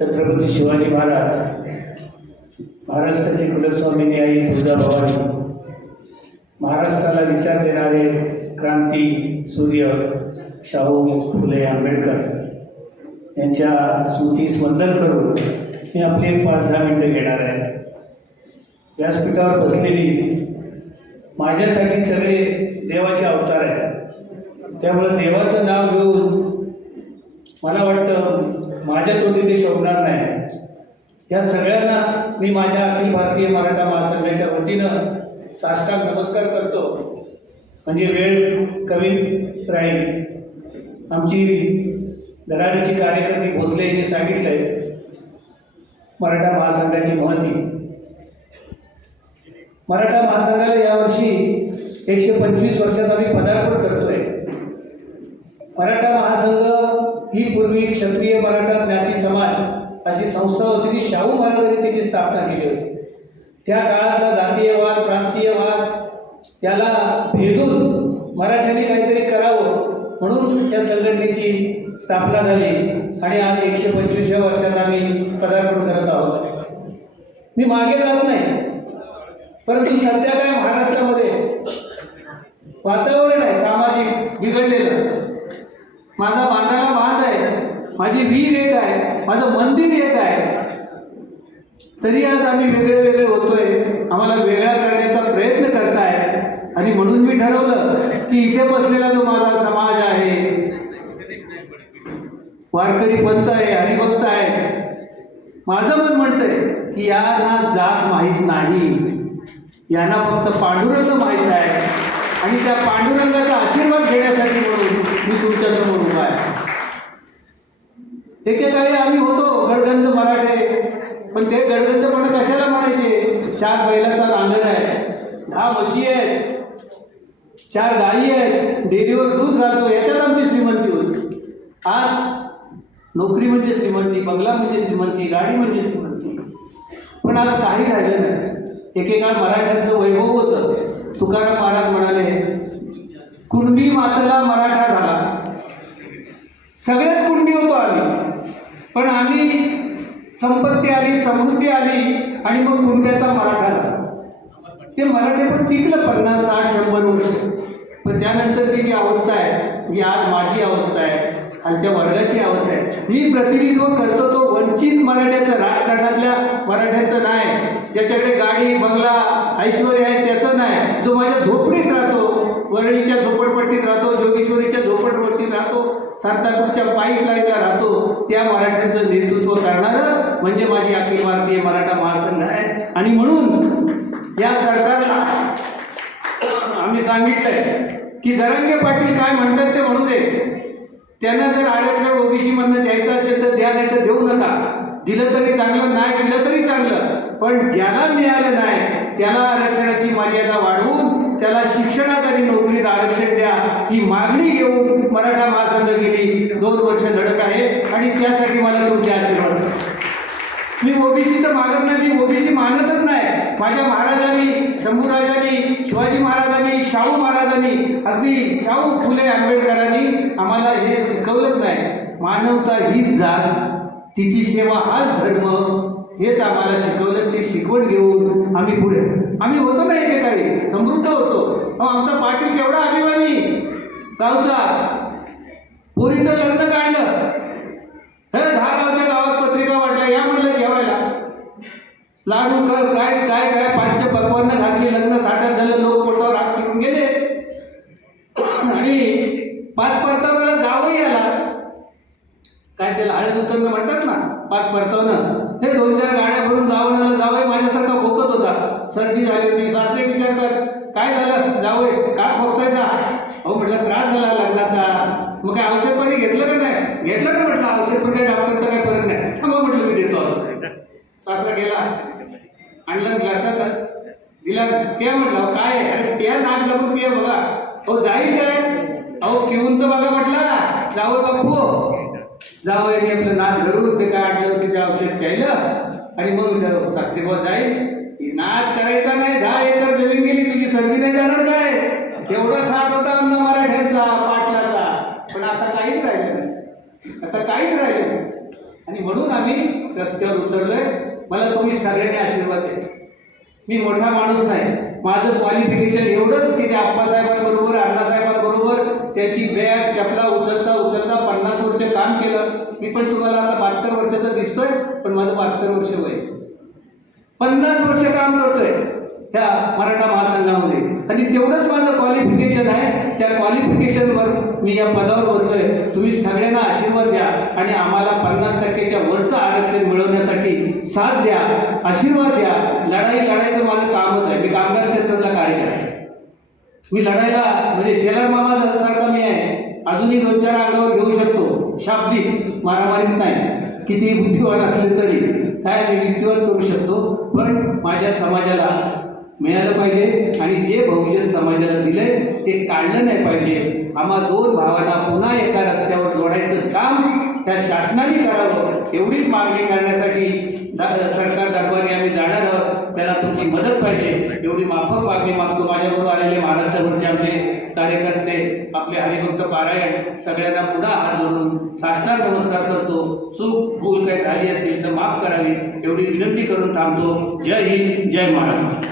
छत्रपती शिवाजी महाराज महाराष्ट्राचे कुलस्वामिनी आई तुळजाभवानी महाराष्ट्राला विचार देणारे क्रांती सूर्य शाहू फुले आंबेडकर यांच्या स्मृतीस वंदन करून मी आपली एक पाच दहा मिनटं घेणार आहे. व्यासपीठावर बसलेली माझ्यासाठी सगळे देवाचे अवतार आहेत. त्यामुळं देवाचं नाव घेऊन मला वाटतं माझ्या तोंडी ते शोभणार नाही. या सगळ्यांना मी माझ्या अखिल भारतीय मराठा महासंघाच्या वतीनं साष्टांग नमस्कार करतो. म्हणजे वेळ कमी राहील. आमची धडाडीची कार्यकर्ती भोसले यांनी सांगितलंय मराठा महासंघाची महती. मराठा महासंघाला यावर्षी एकशे पंचवीस वर्षात आम्ही पदार्पण करतोय. मराठा महासंघ ही पूर्वी क्षत्रिय मराठा ज्ञाती समाज अशी संस्था होती ती शाहू महाराजांनी तिची स्थापना केली होती. त्या काळातला जातीयवाद प्रांतीयवाद याला भेदून मराठ्यांनी काहीतरी करावं म्हणून या संघटनेची स्थापना झाली आणि आज एकशे पंचवीसव्या वर्षात आम्ही पदार्पण करत आहोत. मी मागे जात नाही परंतु सध्या काय महाराष्ट्रामध्ये वातावरण आहे सामाजिक बिघडलेलं. माझा बांधायला बांध आहे. माझी वीर एक आहे. माझं मंदिर एक आहे. तरी आज आम्ही वेगळे वेगळे होतोय. आम्हाला वेगळा करण्याचा प्रयत्न करताय. आणि म्हणून मी ठरवलं की इथे बसलेला जो माझा समाज आहे वारकरी पंत आहे हरिभक्त आहे माझं मन म्हणतंय की यांना जात माहीत नाही. यांना फक्त पांडुरंग माहीत आहे. आणि त्या पांडुरंगाचा आशीर्वाद घेण्यासाठी म्हणून मी तुमच्यासमोर उभा आहे. एकेकाळी आम्ही होतो गडगंज मराठे पण ते गडगंज पण कशाला म्हणायचे? चार बैलाचा नांगर आहे दहा म्हशी आहेत चार गायी आहेत डेअरीवर दूध राहतो याच्यात आमची श्रीमंती होती. आज नोकरी म्हणजे श्रीमंती बंगला म्हणजे श्रीमंती गाडी म्हणजे श्रीमंती. पण आज काही राहिलं नाही. एकेकाळ मराठ्यांचं वैभव होतं. तुकाराम महाराज म्हणाले कुणबी मातला मराठा झाला. सगळेच कुणबी होतो आम्ही. पण आम्ही संपत्ती आली समृद्धी आली आणि मग कुणब्याचा मराठा झाला. ते मराठे पण टिकलं पन्नास साठ शंभर वर्ष. पण त्यानंतरची जी अवस्था आहे जी आज माझी अवस्था आहे खालच्या वर्गाची अवस्था आहे मी प्रतिनिधित्व करतो तो वंचित मराठ्याचं राजकारणातल्या मराठ्याचं नाही. ज्याच्याकडे गाडी बंगला ऐश्वर्य आहे त्याचं नाही. जो माझ्या झोपडीत राहतो वरळीच्या झोपडपट्टीत राहतो जोगेश्वरीच्या झोपडपट्टीत राहतो सांतापूरच्या पाईपलाईनला राहतो त्या मराठ्यांचं नेतृत्व करणारं म्हणजे माझी अखिल भारतीय मराठा महासंघ आहे. आणि म्हणून या सरकारला आम्ही सांगितलंय की जरंगे पाटील काय म्हणतात ते म्हणू दे. त्यांना जर आरक्षण ओबीसी मधनं द्यायचं असेल तर द्या नाही तर देऊ नका. दिलं तरी चांगलं नाही दिलं तरी चांगलं. पण ज्याला मिळालं नाही त्याला आरक्षणाची मर्यादा वाढवून त्याला शिक्षणात आणि नोकरीत आरक्षण द्या ही मागणी घेऊन मराठा महासंघ गेली दोन वर्ष लढत आहे आणि त्यासाठी मला तुमचे आशीर्वाद. मी ओबीसी तर मागत नाही मी ओबीसी मानतच नाही. माझ्या महाराजांनी शंभूराजांनी शिवाजी महाराजांनी शाहू महाराजांनी अगदी शाहू फुले आंबेडकरांनी आम्हाला हे शिकवलंच नाही. मानवता हीच जात तिची सेवा हाच धर्म हेच आम्हाला शिकवलं शिकवण घेऊन आम्ही पुढे. आम्ही होतो ना एकेकाळी? समृद्ध होतो. अहो, आमचा पाटील केवढा अभिमानी. गावचा. पोरीचं लग्न काढलं. हे दहा गावच्या गावात पत्रिका वाटल्या या म्हणलं जेवायला. लाडू कर काय काय काय पाचशे पकवान घातली लग्न ताटात झालं लोक पोटावर हात फिरून गेले. आणि पाच परताव्याला जावंही आला. काय त्याला हळद उतरणं म्हणतात ना? पाच परतावनं हे दोन चार गाड्या भरून जावणाला जावय माझ्यासारखा खोकत होता. सर्दी झाली होती. सासरे विचारतात काय झालं? जावय. का खोकतायचा अहो म्हटलं त्रास झाला लग्नाचा. मग काय औषध पाणी घेतलं का नाही? घेतलं का म्हटलं? औषध पण काय डॉक्टरचा काय फरक नाही. थांबा म्हटलं मी देतो औषध. सासरा गेला. आणलं ग्लासात. दिला. प्या म्हटलं. अहो काय? अरे प्या नाक लागून पिया बघा. अहो जाईल काय? अहो पिऊन तर बघा म्हटलं. जावं बापू. जाऊ यांनी आपलं नाक धरून ते काय आणलं होते ते औषध प्यायलं आणि मग विचार सासरी बुवा जाईल की करायचा नाही दहा एकर जमीन गेली तुझी सर्दी नाही जाणार काय? एवढा थाट होता अन्न मराठ्यांचा पाटलाचा. पण आता काहीच राहिलं आता काहीच राहिलं आणि म्हणून आम्ही रस्त्यावर उतरलोय. मला तुम्ही सगळ्यांनी आशीर्वाद द्या. मी मोठा माणूस नाही. माझं क्वालिफिकेशन एवढंच की त्या आप्पासाहेबांबरोबर अण्णासाहेबांबरोबर त्याची बॅग चपला उचलता उचलता पन्नास वर्ष काम केलं. मी पण तुम्हाला आता बहात्तर वर्षाचा दिसतोय पण माझं बहात्तर वर्ष वय. पन्नास वर्ष काम करतोय त्या मराठा महासंघामध्ये. आणि तेवढंच माझं क्वालिफिकेशन आहे. त्या क्वालिफिकेशनवर मी या पदावर बसलोय. तुम्ही सगळ्यांना आशीर्वाद द्या आणि आम्हाला पन्नास टक्क्याच्या वरचं आरक्षण मिळवण्यासाठी साथ द्या आशीर्वाद द्या. लढाई लढायचं माझं कामच आहे. मी कामगार क्षेत्रातला कार्यक्रम आहे मी लढायला म्हणजे शेलार मामा सारखा मी आहे अजूनही दोन चार अंगावर घेऊ शकतो. शाब्दिक मारामारीत नाही. किती बुद्धिवान असले तरी काय मी युक्तिवाद करू शकतो. पण माझ्या समाजाला मिळालं पाहिजे आणि जे बहुजन समाजाला दिलंय ते काढलं नाही पाहिजे. आम्हा दोन भावांना पुन्हा एका रस्त्यावर जोडायचं काम त्या शासनाने करावं एवढीच मागणी करण्यासाठी दा- सरकार दरबारी आम्ही जाणार आहोत. त्याला तुमची मदत पाहिजे. एवढी माफक मागणी मागतो. माझ्याबरोबर आलेले महाराष्ट्रभरचे आमचे कार्यकर्ते आपले हरिभक्त पारायण सगळ्यांना पुन्हा हात जोडून साष्टांग नमस्कार करतो. चूक भूल काही झाली असेल तर माफ करावी. एवढी विनंती करून थांबतो. जय हिंद जय महाराष्ट्र.